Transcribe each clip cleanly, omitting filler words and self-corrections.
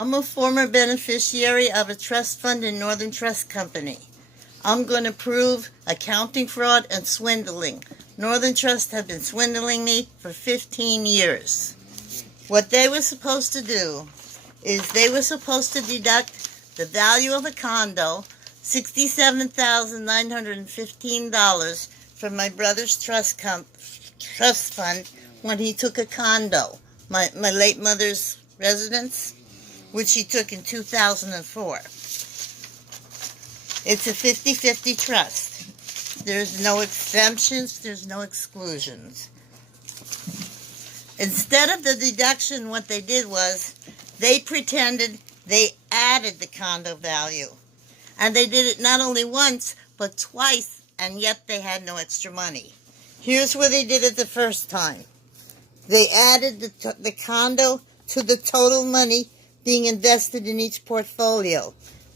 I'm a former beneficiary of a trust fund in Northern Trust Company. I'm going to prove accounting fraud and swindling. Northern Trust have been swindling me for 15 years. What they were supposed to do is they were supposed to deduct the value of a condo, $67,915, from my brother's trust fund when he took a condo, my late mother's residence, which he took in 2004. It's a 50-50 trust. There's no exemptions, there's no exclusions. Instead of the deduction, what they did was they pretended they added the condo value. And they did it not only once, but twice, and yet they had no extra money. Here's where they did it the first time. They added the condo to the total money being invested in each portfolio.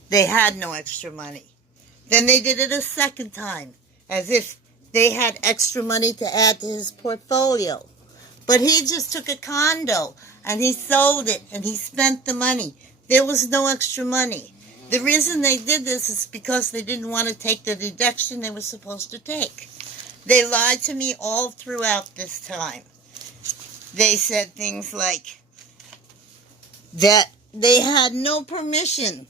They had no extra money. Then they did it a second time, as if they had extra money to add to his portfolio. But he just took a condo, and he sold it, and he spent the money. There was no extra money. The reason they did this is because they didn't want to take the deduction they were supposed to take. They lied to me all throughout this time. They said things like that they had no permission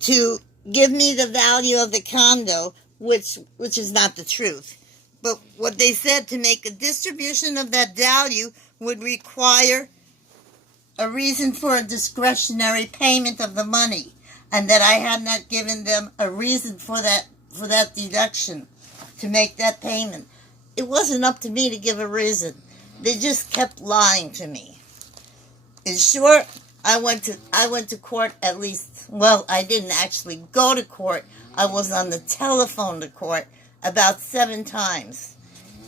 to give me the value of the condo, which is not the truth. But what they said, to make a distribution of that value would require a reason for a discretionary payment of the money, and that I had not given them a reason for that deduction to make that payment. It wasn't up to me to give a reason. They just kept lying to me. In short, I went to court at least, well, I didn't actually go to court. I was on the telephone to court about 7 times.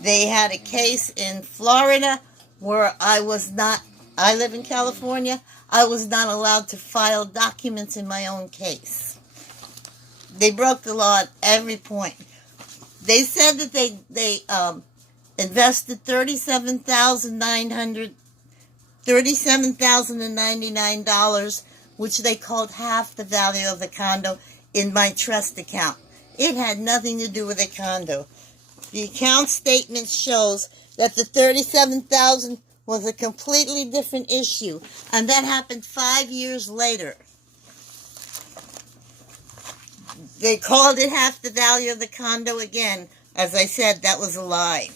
They had a case in Florida where I live in California. I was not allowed to file documents in my own case. They broke the law at every point. They said that they invested $37,099, which they called half the value of the condo, in my trust account. It had nothing to do with the condo. The account statement shows that the $37,000 was a completely different issue, and that happened 5 years later. They called it half the value of the condo again. As I said, that was a lie.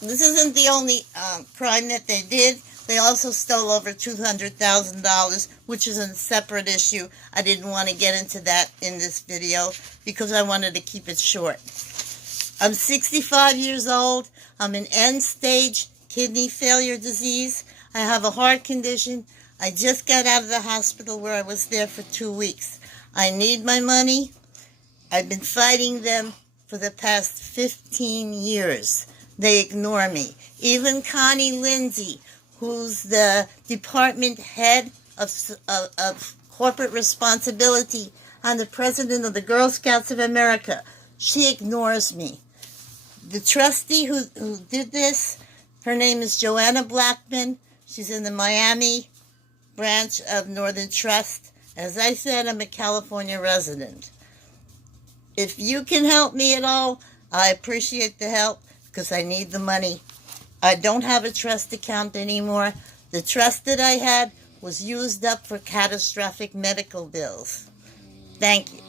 This isn't the only crime that they did. They also stole over $200,000, which is a separate issue. I didn't want to get into that in this video because I wanted to keep it short. I'm 65 years old. I'm in end-stage kidney failure disease. I have a heart condition. I just got out of the hospital where I was there for 2 weeks. I need my money. I've been fighting them for the past 15 years. They ignore me. Even Connie Lindsay, who's the department head of corporate responsibility and the president of the Girl Scouts of America, she ignores me. The trustee who did this, her name is Joanna Blackman. She's in the Miami branch of Northern Trust. As I said, I'm a California resident. If you can help me at all, I appreciate the help because I need the money. I don't have a trust account anymore. The trust that I had was used up for catastrophic medical bills. Thank you.